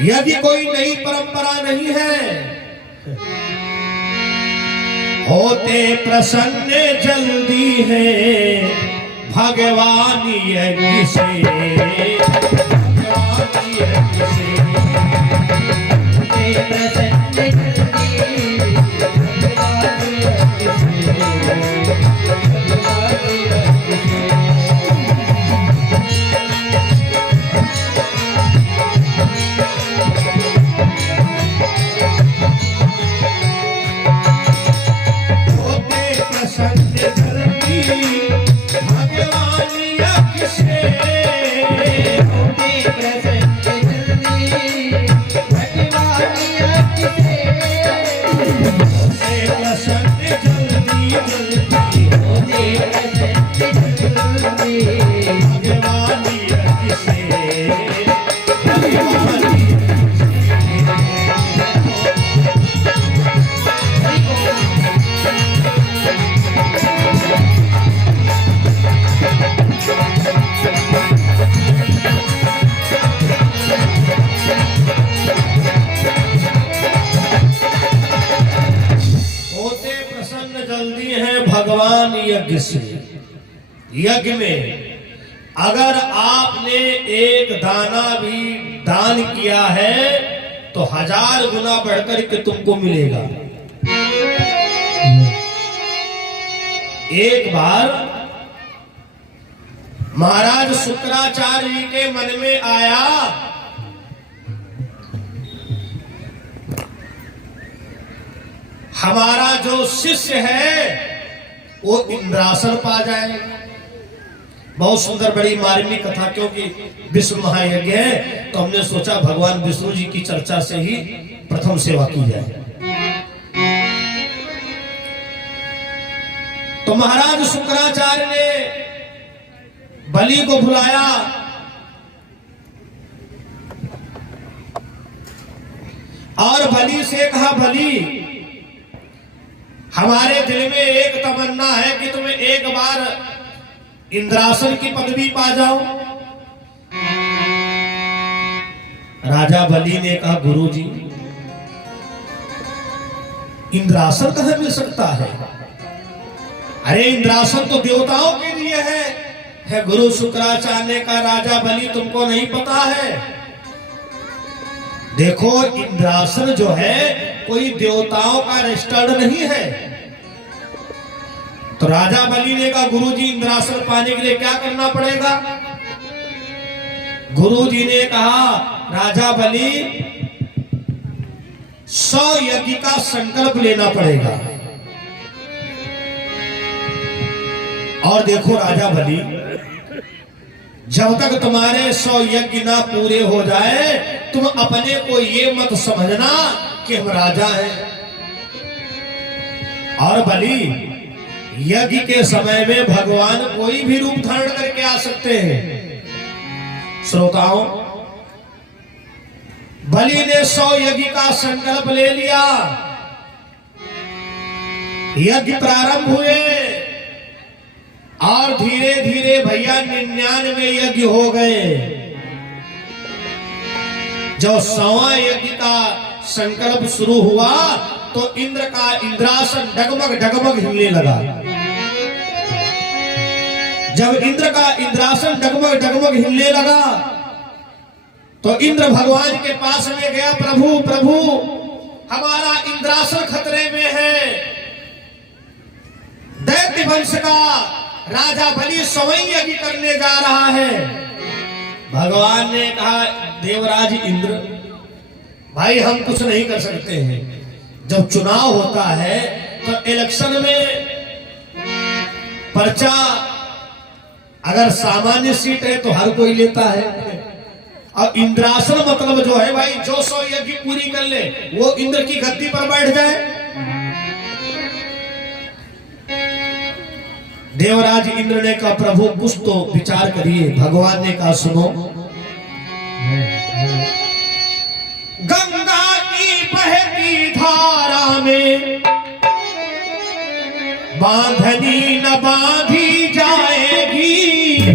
यदि कोई नई परंपरा नहीं है, होते प्रसन्न जल्दी है भगवान यज्ञ से, भगवान यज्ञ से होते प्रसन्न जल्दी भगवान यज्ञ से, भगवान यज्ञ से। भगवान यज्ञ से। यज्ञ में अगर आपने एक दाना भी दान किया है तो 1000 गुना बढ़कर के तुमको मिलेगा। एक बार महाराज शुक्राचार्य जी के मन में आया हमारा जो शिष्य है वो इंद्रासन पा जाए। बहुत सुंदर बड़ी मार्मिक कथा, क्योंकि विष्णु महायज्ञ है तो हमने सोचा भगवान विष्णु जी की चर्चा से ही प्रथम सेवा की जाए। तो महाराज शुक्राचार्य ने बलि को बुलाया और बलि से कहा, बलि हमारे दिल में एक तमन्ना है कि तुम्हें एक बार इंद्रासन की पदवी पा जाओ। राजा बलि ने कहा, गुरुजी इंद्रासन कहां मिल सकता है? अरे इंद्रासन तो देवताओं के लिए है। गुरु शुक्राचार्य ने कहा, राजा बलि तुमको नहीं पता है, देखो इंद्रासन जो है कोई देवताओं का रजिस्टर्ड नहीं है। तो राजा बलि ने कहा, गुरुजी इंद्रासन पाने के लिए क्या करना पड़ेगा? गुरुजी ने कहा, राजा बलि 100 यज्ञ का संकल्प लेना पड़ेगा। और देखो राजा बलि, जब तक तुम्हारे 100 यज्ञ ना पूरे हो जाए तुम अपने को ये मत समझना कि हम राजा हैं। और बलि यज्ञ के समय में भगवान कोई भी रूप धारण करके आ सकते हैं। श्रोताओं, बलि ने 100 यज्ञ का संकल्प ले लिया। यज्ञ प्रारंभ हुए और धीरे धीरे भैया 99 यज्ञ हो गए। जब 100वां यज्ञ का संकल्प शुरू हुआ तो इंद्र का इंद्रासन डगमग डगमग हिलने लगा। जब इंद्र का इंद्रासन डगमग डगमग हिलने लगा तो इंद्र भगवान के पास में गया, प्रभु प्रभु हमारा इंद्रासन खतरे में है। दैत्य वंश का राजा बलि 100वां यज्ञ करने जा रहा है। भगवान ने कहा, देवराज इंद्र भाई हम कुछ नहीं कर सकते हैं। जब चुनाव होता है तो इलेक्शन में पर्चा अगर सामान्य सीट है तो हर कोई लेता है, और इंद्रासन मतलब जो है भाई जो 100 यज्ञ पूरी कर ले वो इंद्र की गद्दी पर बैठ जाए। देवराज इंद्र ने कहा, प्रभु कुछ तो विचार करिए। भगवान ने कहा, सुनो, गंगा की बहती धारा में बांधनी न बांधी जाएगी,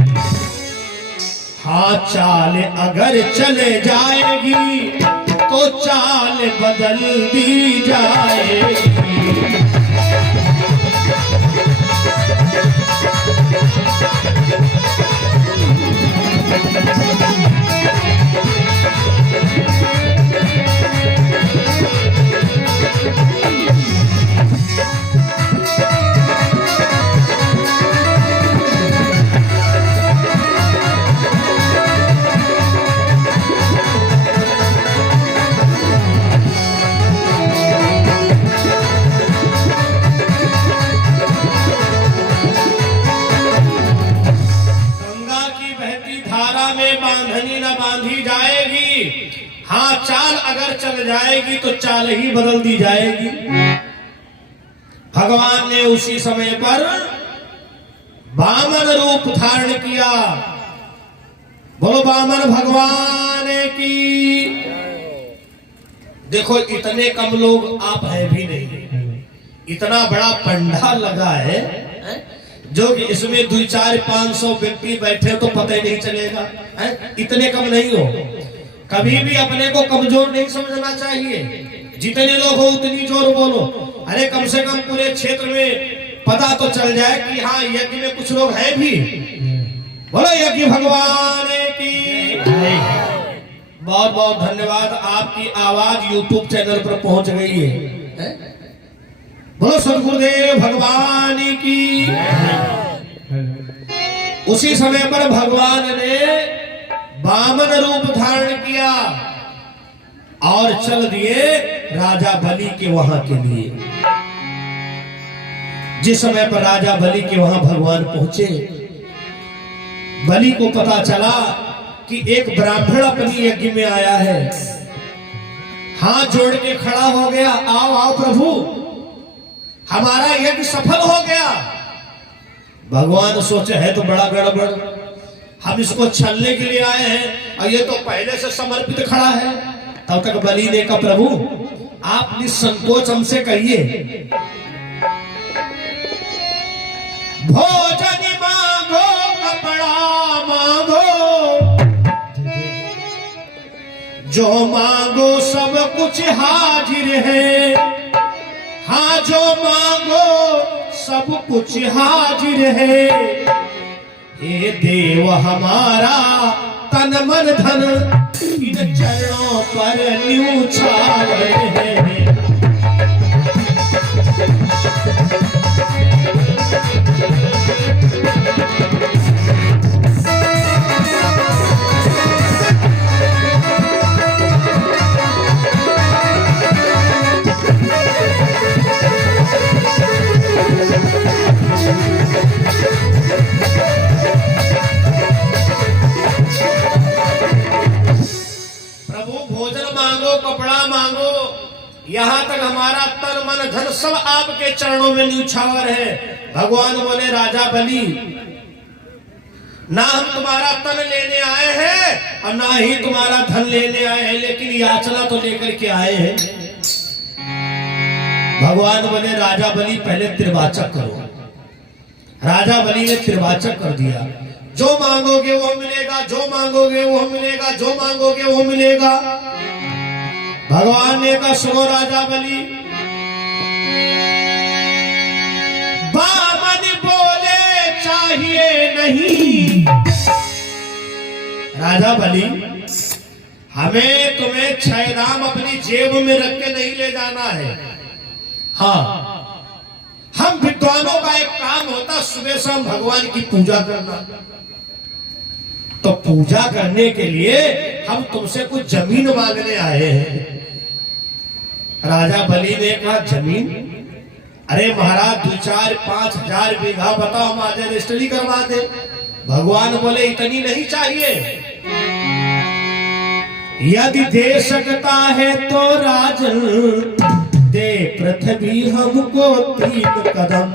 हाथ चाल अगर चले जाएगी तो चाल बदल दी जाएगी। बांधनी न बांधी जाएगी, हाँ चाल अगर चल जाएगी तो चाल ही बदल दी जाएगी। भगवान ने उसी समय पर वामन रूप धारण किया। बोलो वामन भगवान की। देखो इतने कम लोग आप है भी नहीं, इतना बड़ा पंडाल लगा है जो कि इसमें 200-400-500 व्यक्ति बैठे तो पता ही नहीं चलेगा है? इतने कम नहीं हो। कभी भी अपने को कमजोर नहीं समझना चाहिए। जितने लोग हो उतनी जोर बोलो। अरे कम से कम पूरे क्षेत्र में पता तो चल जाए कि हाँ यज्ञ में कुछ लोग हैं भी। बोलो यज्ञ भगवान की। बहुत बहुत धन्यवाद, आपकी आवाज YouTube चैनल पर पहुंच गई है? बोलो सदगुरुदेव भगवान की। उसी समय पर भगवान ने वामन रूप धारण किया और चल दिए राजा बलि के वहां के लिए। जिस समय पर राजा बलि के वहां भगवान पहुंचे, बलि को पता चला कि एक ब्राह्मण अपनी यज्ञ में आया है। हाथ जोड़ के खड़ा हो गया, आओ आओ प्रभु, हमारा यज्ञ सफल हो गया। भगवान सोचे है तो बड़ा गड़बड़, हम इसको छलने के लिए आए हैं और ये तो पहले से समर्पित खड़ा है। तब तक बलि ने कहा प्रभु आप निसंकोच हमसे कहिए, भोजन मांगो कपड़ा मांगो, जो मांगो सब कुछ हाजिर है। हाँ जो मांगो सब कुछ हाजिर है। ये देव हमारा तन मन धन इन चरणों पर न्यूछावर है। कपड़ा मांगो, यहां तक हमारा तन मन धन सब आपके चरणों में न्यूछावर है। भगवान बोले राजा बलि, ना हम तुम्हारा तन लेने आए हैं और ना ही तुम्हारा धन लेने आए हैं, लेकिन याचना तो लेकर के आए हैं। भगवान बोले राजा बलि पहले त्रिवाचक करो। राजा बलि ने त्रिवाचक कर दिया, जो मांगोगे वो मिलेगा, जो मांगोगे वो मिलेगा, जो मांगोगे वो मिलेगा। भगवान ने कहा सुनो राजा बलि, वामन बोले चाहिए नहीं। राजा बलि हमें तुम्हें छैराम अपनी जेब में रख के नहीं ले जाना है। हाँ हम विद्वानों का एक काम होता सुबह शाम भगवान की पूजा करना, तो पूजा करने के लिए हम तुमसे कुछ जमीन मांगने आए हैं। राजा बलि ने कहा जमीन? अरे महाराज 2-4-5 हजार बीघा बताओ, हम आज रजिस्ट्री करवा दे। भगवान बोले इतनी नहीं चाहिए, यदि दे सकता है तो राजन दे पृथ्वी हमको 3 कदम,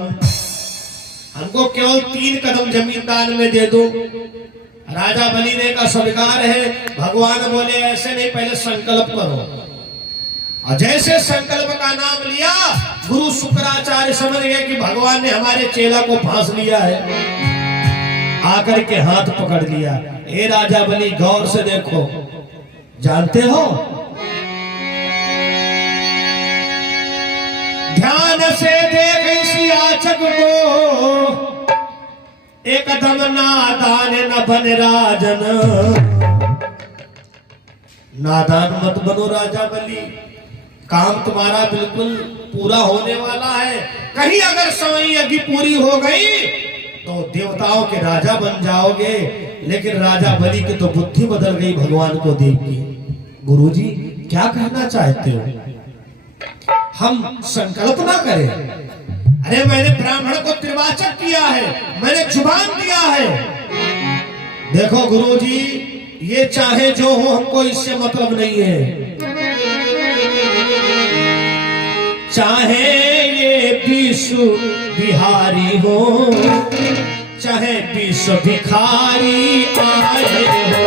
हमको केवल 3 कदम जमीन दान में दे दो। राजा बलि ने का स्वीकार है। भगवान बोले ऐसे नहीं, पहले संकल्प करो। और जैसे संकल्प का नाम लिया, गुरु शुक्राचार्य समझ गए कि भगवान ने हमारे चेला को फांस लिया है। आकर के हाथ पकड़ लिया, हे राजा बलि गौर से देखो, जानते हो ध्यान से देख इस याचक को, एकदम नादान न बन राजन। नादान मत बनो राजा बलि, काम तुम्हारा बिल्कुल पूरा होने वाला है। कहीं अगर सवई यज्ञ पूरी हो गई तो देवताओं के राजा बन जाओगे। लेकिन राजा बलि की तो बुद्धि बदल गई भगवान को देख के। गुरुजी क्या कहना चाहते हो? हम संकल्प ना करें? अरे मैंने ब्राह्मण को त्रिवाचक किया है, मैंने जुबान दिया है। देखो गुरुजी, ये चाहे जो हो, हमको इससे मतलब नहीं है। चाहे ये विश्व बिहारी हो, चाहे विश्व भिखारी आए हो।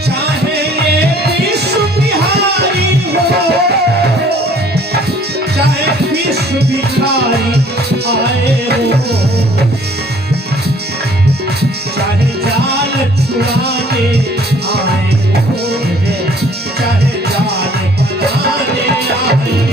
चाहे ये विश्व बिहारी हो, चाहे विश्व भिखारी आए हो, चाहे जाल छुड़ाने आए हो, चाहे जाल बनाने आए हो।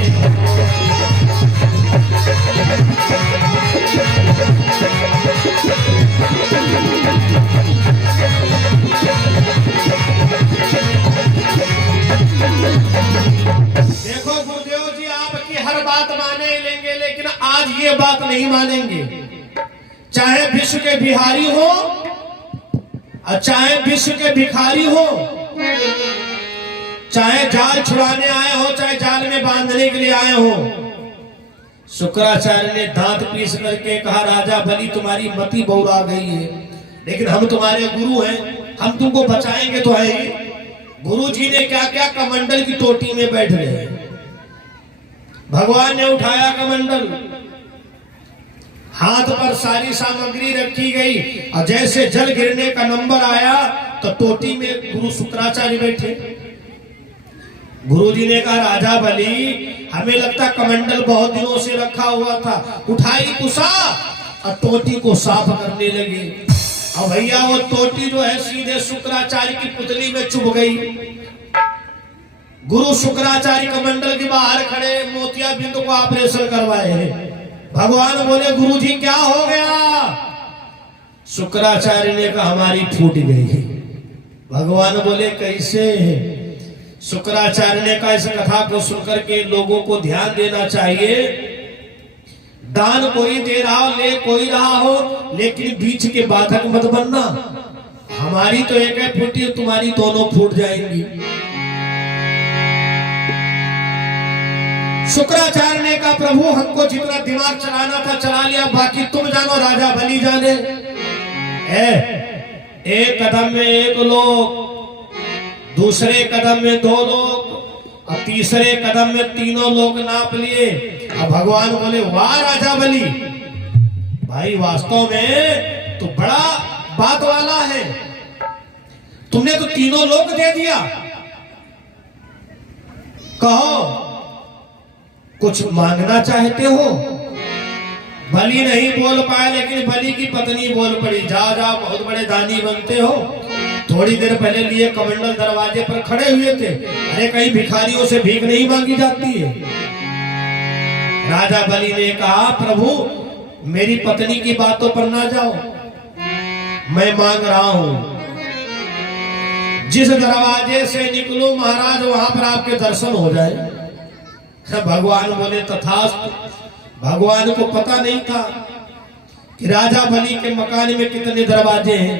देखो गुरुदेव जी, आपकी हर बात माने लेंगे, लेकिन आज ये बात नहीं मानेंगे। चाहे विश्व के बिहारी हो और चाहे विश्व के भिखारी हो, चाहे जाल छुड़ाने आए हो, चाहे जाल में बांधने के लिए आए हो। शुक्राचार्य ने दांत पीस करके कहा, राजा बलि तुम्हारी मति बौरा गई है, लेकिन हम तुम्हारे गुरु हैं, हम तुमको बचाएंगे तो है ही। गुरु जी ने क्या क्या कमंडल की टोटी में बैठ गए। भगवान ने उठाया कमंडल, हाथ पर सारी सामग्री रखी गई, और जैसे जल गिरने का नंबर आया तो टोटी में गुरु शुक्राचार्य बैठे। गुरु जी ने कहा, राजा बलि हमें लगता कमंडल बहुत दिनों से रखा हुआ था, उठाई कुसा और टोटी को साफ करने लगे। और भैया वो टोटी जो है सीधे शुक्राचार्य की पुतली में चुभ गई। गुरु शुक्राचार्य कमंडल के बाहर खड़े, मोतियाबिंद को ऑपरेशन करवाए हैं। भगवान बोले, गुरु जी क्या हो गया? शुक्राचार्य ने कहा, हमारी फूट गई। भगवान बोले, कैसे? शुक्राचार्य ने कहा, इस कथा को सुनकर के लोगों को ध्यान देना चाहिए। दान कोई दे रहा हो, ले कोई रहा हो, लेकिन बीच के बाधक मत बनना। हमारी तो एक है फूटी, तुम्हारी दोनों फूट जाएंगी। शुक्राचार्य ने कहा, प्रभु हमको जितना दिमाग चलाना था चला लिया, बाकी तुम जानो, राजा बलि जाने। एक कदम में एक लोग, दूसरे कदम में दो लोग, और तीसरे कदम में तीनों लोग नाप लिए। अब भगवान बोले, वाह राजा बलि, भाई वास्तव में तो बड़ा बात वाला है, तुमने तो तीनों लोग दे दिया। कहो कुछ मांगना चाहते हो? बलि नहीं बोल पाया, लेकिन बलि की पत्नी बोल पड़ी, जा जा बहुत बड़े दानी बनते हो। थोड़ी देर पहले लिए कमंडल दरवाजे पर खड़े हुए थे, अरे कहीं भिखारियों से भीख नहीं मांगी जाती है। राजा बलि ने कहा, प्रभु मेरी पत्नी की बातों पर ना जाओ, मैं मांग रहा हूं, जिस दरवाजे से निकलूं महाराज वहां पर आपके दर्शन हो जाए। भगवान बोले, तथास्तु। भगवान को पता नहीं था कि राजा बलि के मकान में कितने दरवाजे हैं।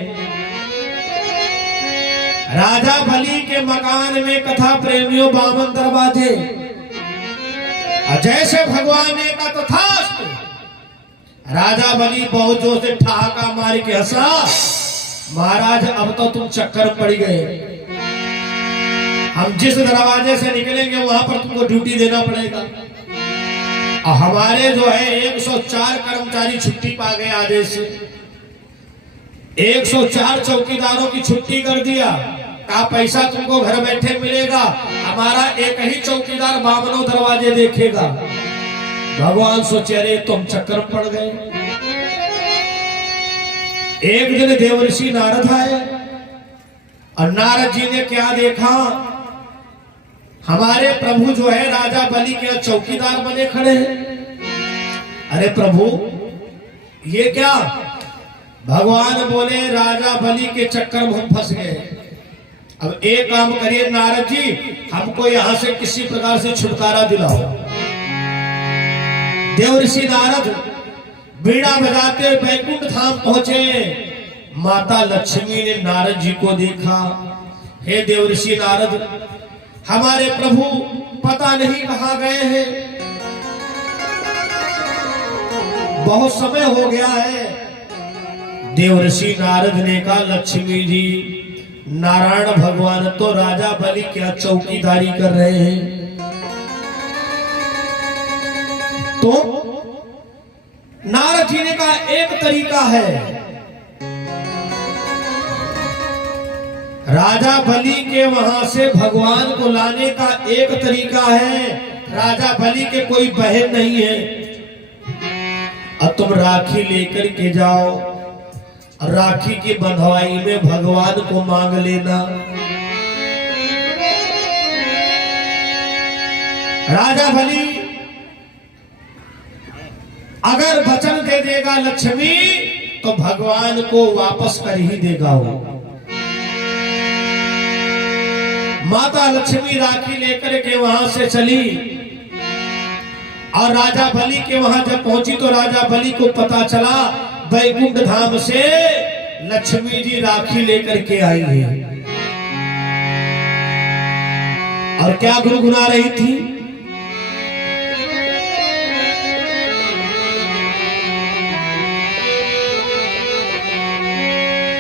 राजा बलि के मकान में कथा प्रेमियों 52 दरवाजे। जैसे भगवान ने कहा तथास्तु, राजा बलि बहुत जोर से ठहाका मार के हंसा, महाराज अब तो तुम चक्कर पड़ गए, हम जिस दरवाजे से निकलेंगे वहां पर तुमको ड्यूटी देना पड़ेगा। और हमारे जो है 104 कर्मचारी छुट्टी पा गए आदेश से। 104 चौकीदारों की छुट्टी कर दिया, कहा पैसा तुमको घर बैठे मिलेगा, हमारा एक ही चौकीदार बावनों दरवाजे देखेगा। भगवान सोचे अरे तुम चक्कर में पड़ गए। एक दिन देवर्षि नारद आए और नारद जी ने क्या देखा, हमारे प्रभु जो है राजा बलि के चौकीदार बने खड़े हैं। अरे प्रभु ये क्या? भगवान बोले राजा बलि के चक्कर में हम फंस गए। अब एक काम करिए नारद जी, हमको यहां से किसी प्रकार से छुटकारा दिलाओ। देवर्षि नारद बीड़ा बजाते बैकुंठ धाम पहुंचे। माता लक्ष्मी ने नारद जी को देखा, हे देवर्षि नारद, हमारे प्रभु पता नहीं कहां गए हैं, बहुत समय हो गया है। देवर्षि नारद ने कहा लक्ष्मी जी, नारायण भगवान तो राजा बलि क्या चौकीदारी कर रहे हैं। तो नारद जी ने कहा एक तरीका है, राजा बलि के वहां से भगवान को लाने का एक तरीका है। राजा बलि के कोई बहन नहीं है, अब तुम राखी लेकर के जाओ, राखी की बंधवाई में भगवान को मांग लेना। राजा बलि अगर वचन दे देगा लक्ष्मी तो भगवान को वापस कर ही देगा वो। माता लक्ष्मी राखी लेकर के वहां से चली और राजा बलि के वहां जब पहुंची तो राजा बलि को पता चला बैकुंठ धाम से लक्ष्मी जी राखी लेकर के आई है। और क्या गुनगुना रही थी?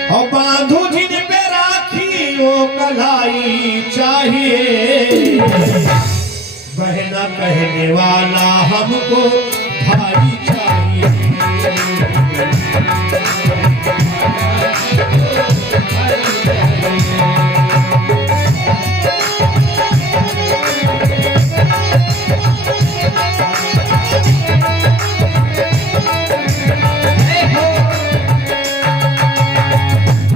और बांधू जिन पे राखी वो कलाई चाहिए, बहना कहने वाला हमको भाई चाहिए।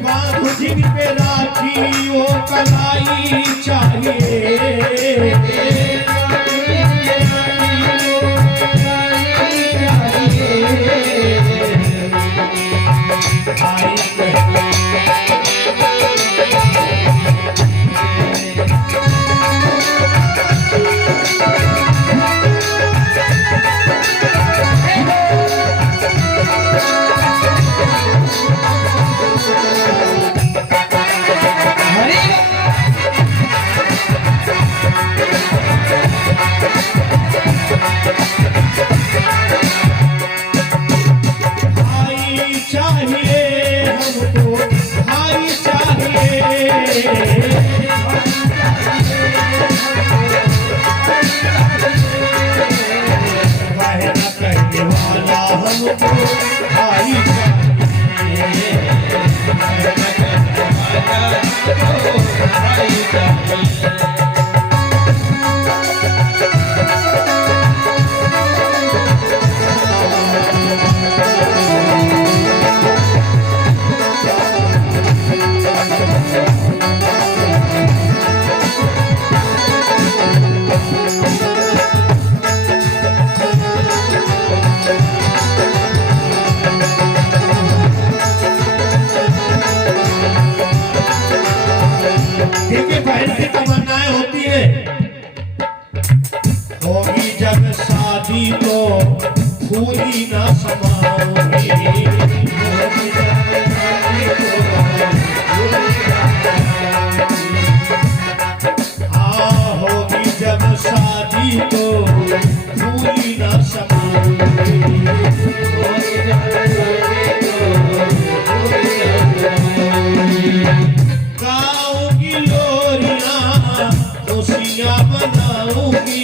बांधू जिन पे राखी वो कलाई चाहिए, देखिए बहन की तमन्नाएं होती है, होगी जब शादी तो फूली ना समाओगी, हाँ होगी जब शादी तो फूली ना समाओगी। गाऊंगी लोरियां खुशियां मनाऊंगी,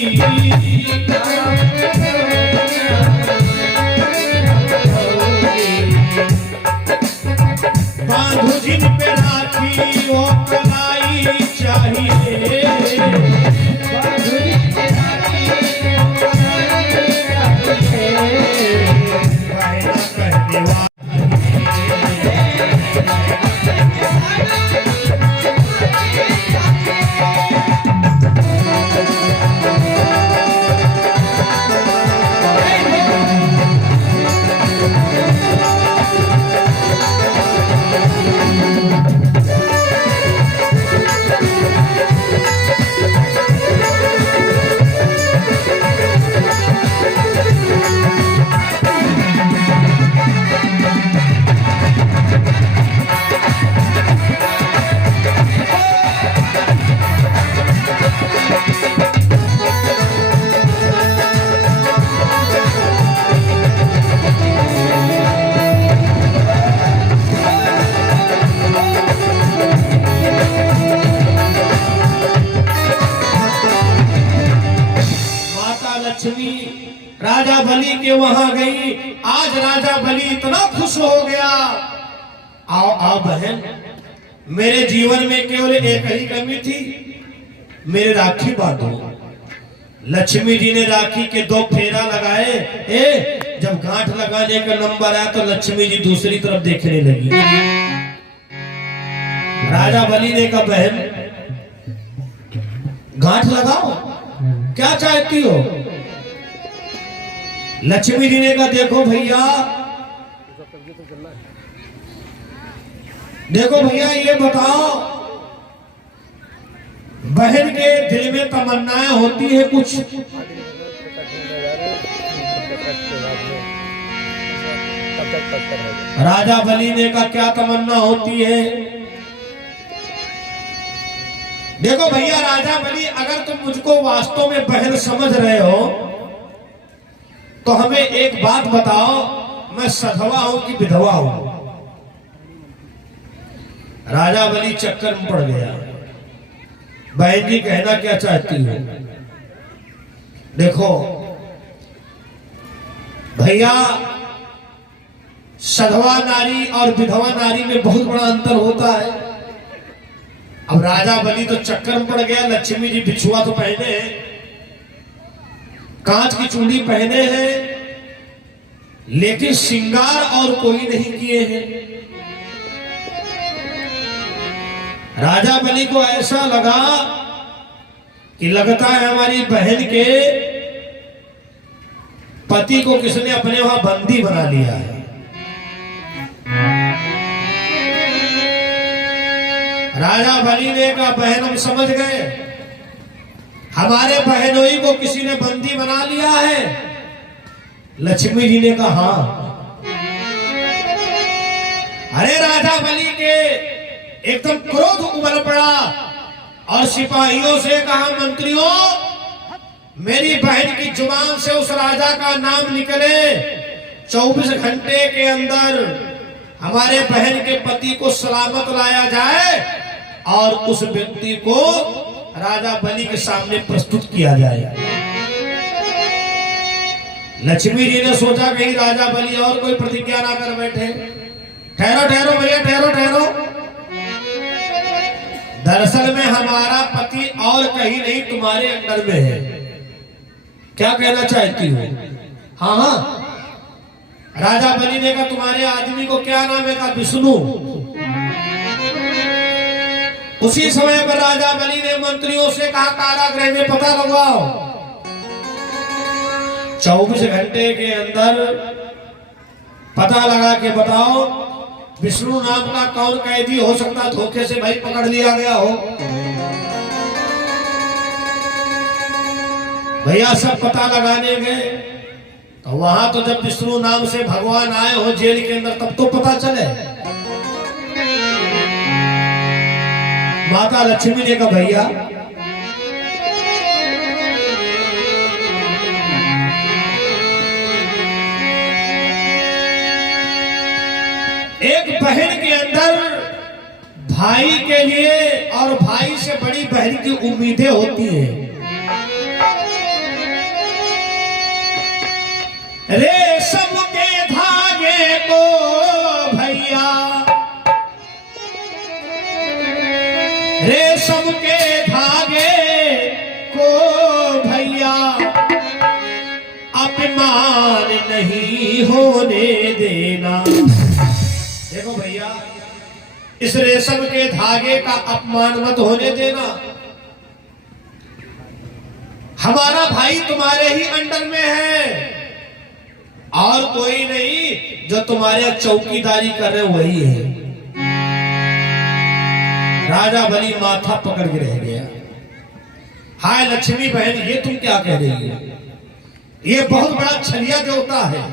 राजा बलि के वहां गई। आज राजा बलि इतना खुश हो गया। आओ आओ बहन, मेरे जीवन में केवल एक ही कमी थी, मेरे राखी बांधो। लक्ष्मी जी ने राखी के 2 फेरा लगाए। जब गांठ लगाने का नंबर आया तो लक्ष्मी जी दूसरी तरफ देखने लगी। राजा बलि ने कहा बहन गांठ लगाओ, क्या चाहती हो? लक्ष्मी जी ने कहा देखो भैया, देखो भैया ये बताओ, बहन के दिल में तमन्नाएं होती है कुछ। राजा बलि ने कहा क्या तमन्ना होती है? देखो भैया राजा बलि, अगर तुम मुझको वास्तव में बहन समझ रहे हो तो हमें एक बात बताओ, मैं सधवा हूं कि विधवा हूं? राजा बलि चक्कर में पड़ गया। बहन जी कहना क्या चाहती हो? देखो भैया, सधवा नारी और विधवा नारी में बहुत बड़ा अंतर होता है। अब राजा बलि तो चक्कर में पड़ गया। लक्ष्मी जी बिछुआ तो पहने हैं, कांच की चूड़ी पहने हैं, लेकिन श्रृंगार और कोई नहीं किए हैं। राजा बलि को ऐसा लगा कि लगता है हमारी बहन के पति को किसने अपने वहां बंदी बना लिया है। राजा बलि ने कहा बहन हम समझ गए, हमारे बहनोई को किसी ने बंदी बना लिया है। लक्ष्मी जी ने कहा हाँ। अरे राजा बलि के एकदम क्रोध उबल पड़ा और सिपाहियों से कहा मंत्रियों, मेरी बहन की जुबान से उस राजा का नाम निकले, 24 घंटे के अंदर हमारे बहन के पति को सलामत लाया जाए और उस व्यक्ति को राजा बलि के सामने प्रस्तुत किया जाए। लक्ष्मी जी ने सोचा कहीं राजा बलि और कोई प्रतिज्ञा ना कर बैठे। ठहरो ठहरो भैया, ठहरो ठहरो। दरअसल में हमारा पति और कहीं नहीं तुम्हारे अंडर में है। क्या कहना चाहती हो? हाँ हाँ। राजा बलि ने कहा तुम्हारे आदमी को क्या नाम है? कहा विष्णु। उसी समय पर राजा बलि ने मंत्रियों से कहा कारागृह में पता लगवाओ, 24 घंटे के अंदर पता लगा के बताओ विष्णु नाम का कौन कैदी हो सकता धोखे से भाई पकड़ लिया गया हो। भैया सब पता लगाने गए तो वहां तो जब विष्णु नाम से भगवान आए हो जेल के अंदर तब तो पता चले। माता लक्ष्मी ने कहा भैया एक बहन के अंदर भाई के लिए और भाई से बड़ी बहन की उम्मीदें होती हैं। रेशम के धागे को भैया, रेशम के धागे को भैया अपमान नहीं होने देना। देखो भैया, इस रेशम के धागे का अपमान मत होने देना। हमारा भाई तुम्हारे ही अंडर में है और कोई नहीं, जो तुम्हारे चौकीदारी कर रहे वही है। राजा बलि माथा पकड़ के रह गया। हाय लक्ष्मी बहन, ये तुम क्या कह रही है? ये बहुत बड़ा छलिया देवता है।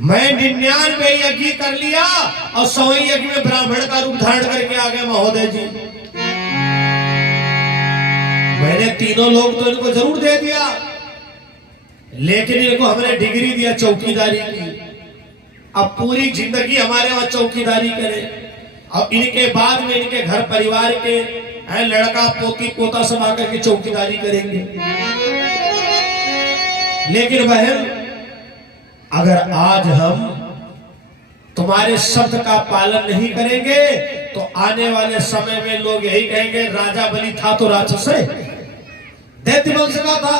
मैं 99 यज्ञ कर लिया और 100वें यज्ञ में ब्राह्मण का रूप धारण करके आ गए महोदय जी। मैंने तीनों लोग तो इनको जरूर दे दिया, लेकिन इनको हमने डिग्री दिया चौकीदारी की। अब पूरी जिंदगी हमारे वहां चौकीदारी करें और इनके बाद में इनके घर परिवार के लड़का पोती पोता सब आकर के चौकीदारी करेंगे। लेकिन बहन, अगर आज हम तुम्हारे शब्द का पालन नहीं करेंगे तो आने वाले समय में लोग यही कहेंगे राजा बलि था तो राक्षस है, दैत्य वंश का था।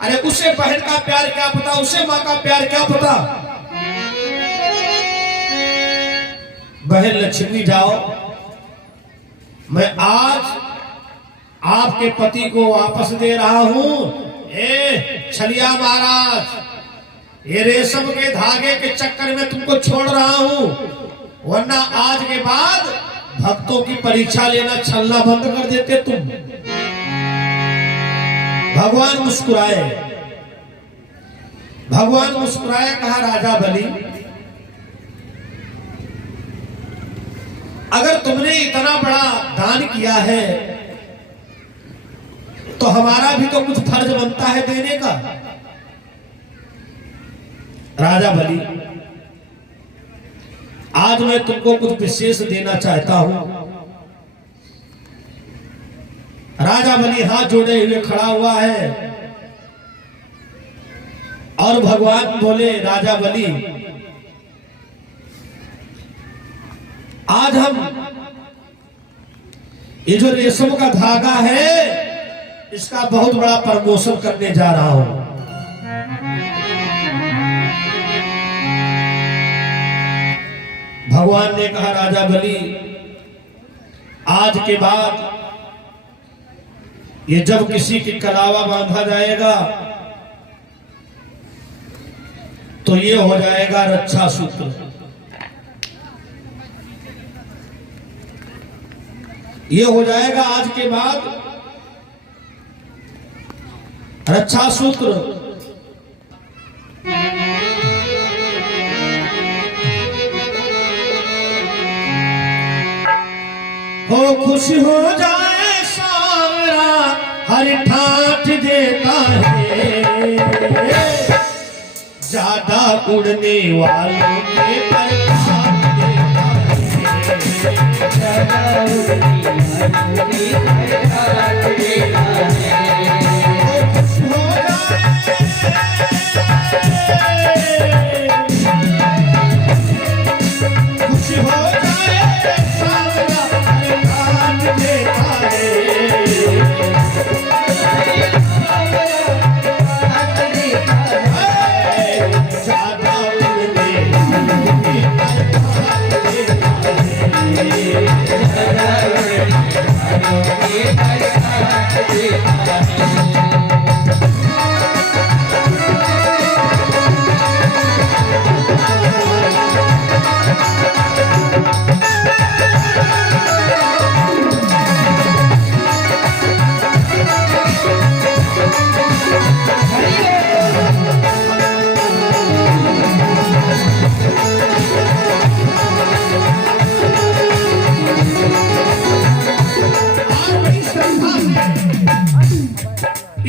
अरे उसे बहन का प्यार क्या पता, उसे मां का प्यार क्या पता। बहन लक्ष्मी जाओ, मैं आज आपके पति को वापस दे रहा हूं। ए छलिया महाराज, ये रेशम के धागे के चक्कर में तुमको छोड़ रहा हूं, वरना आज के बाद भक्तों की परीक्षा लेना छलना बंद कर देते तुम। भगवान मुस्कुराए, भगवान मुस्कुराए, कहा राजा बलि, अगर तुमने इतना बड़ा दान किया है तो हमारा भी तो कुछ फर्ज बनता है देने का। राजा बलि, आज मैं तुमको कुछ विशेष देना चाहता हूं। राजा बलि हाथ जोड़े हुए खड़ा हुआ है और भगवान बोले, राजा बलि, आज हम ये जो रेशम का धागा है इसका बहुत बड़ा प्रमोशन करने जा रहा हूं। भगवान ने कहा, राजा बलि, आज के बाद ये जब किसी की कलावा बांधा जाएगा तो ये हो जाएगा रक्षा सूत्र। ये हो जाएगा आज के बाद रक्षा सूत्र। हो खुश हो जाए सावरा हर ठाठ देता है, ज्यादा उड़ने वालों के पर साथ देता है, ज्यादा उड़ने वालों के पर साथ देता है। खुश हो जाए, खुश हो जाए सावरा हर ठाठ देता है, ज्यादा उड़ने वालों के पर साथ देता है, ज्यादा उड़ने वालों के पर साथ देता है।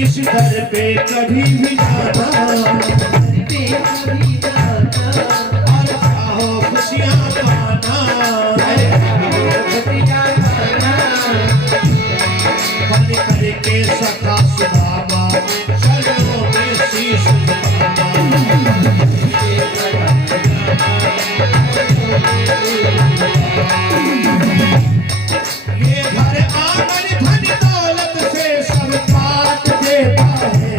इस दर पे कभी भी जाना, और चाहो खुशियां पाना, बन करके सखा सुदामा चरणों में शीश ये घर आंगन धन दौलत से सब पाट देता है।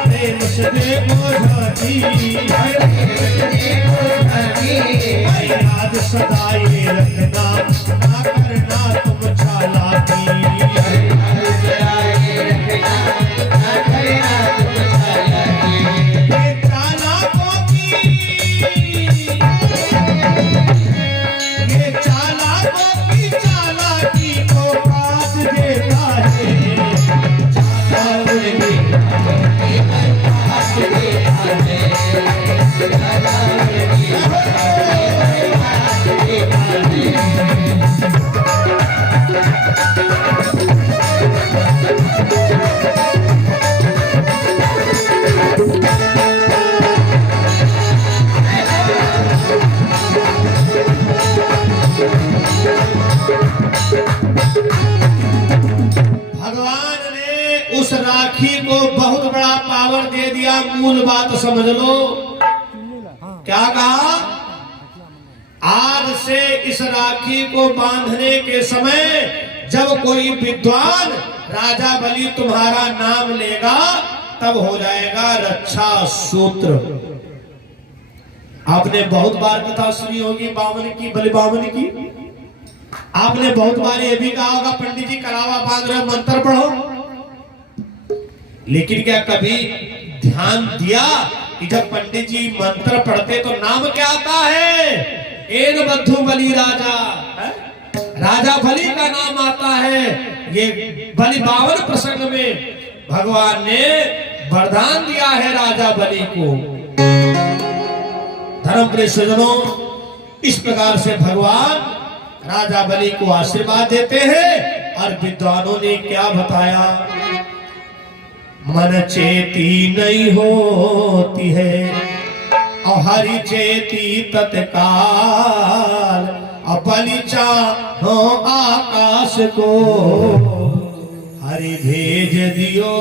प्रेम से देखो झांकी, याद सदा ये रखना, ना करना तुम चालाकी। ये चालाकी को काट देता है, भगवान ने उस राखी को बहुत बड़ा पावर दे दिया। मूल बात समझ लो, क्या कहा? आज से इस राखी को बांधने के समय जब कोई विद्वान राजा बलि तुम्हारा नाम लेगा तब हो जाएगा रक्षा सूत्र। आपने बहुत बार कथा सुनी होगी बामन की, बलि बामन की। आपने बहुत बार ये भी कहा होगा पंडित जी कलावा बांध रहे मंत्र पढ़ो, लेकिन क्या कभी ध्यान दिया कि जब पंडित जी मंत्र पढ़ते तो नाम क्या आता है? एन बद्धु बलि राजा, राजा बलि का नाम आता है। ये बलि बावन प्रसंग में भगवान ने वरदान दिया है राजा बलि को। धर्म प्रिय स्वजनों, इस प्रकार से भगवान राजा बलि को आशीर्वाद देते हैं। और विद्वानों ने क्या बताया? मन चेती नहीं होती है और हरि चेती तत्काल, बलि चाहो आकाश को हरि भेज दियो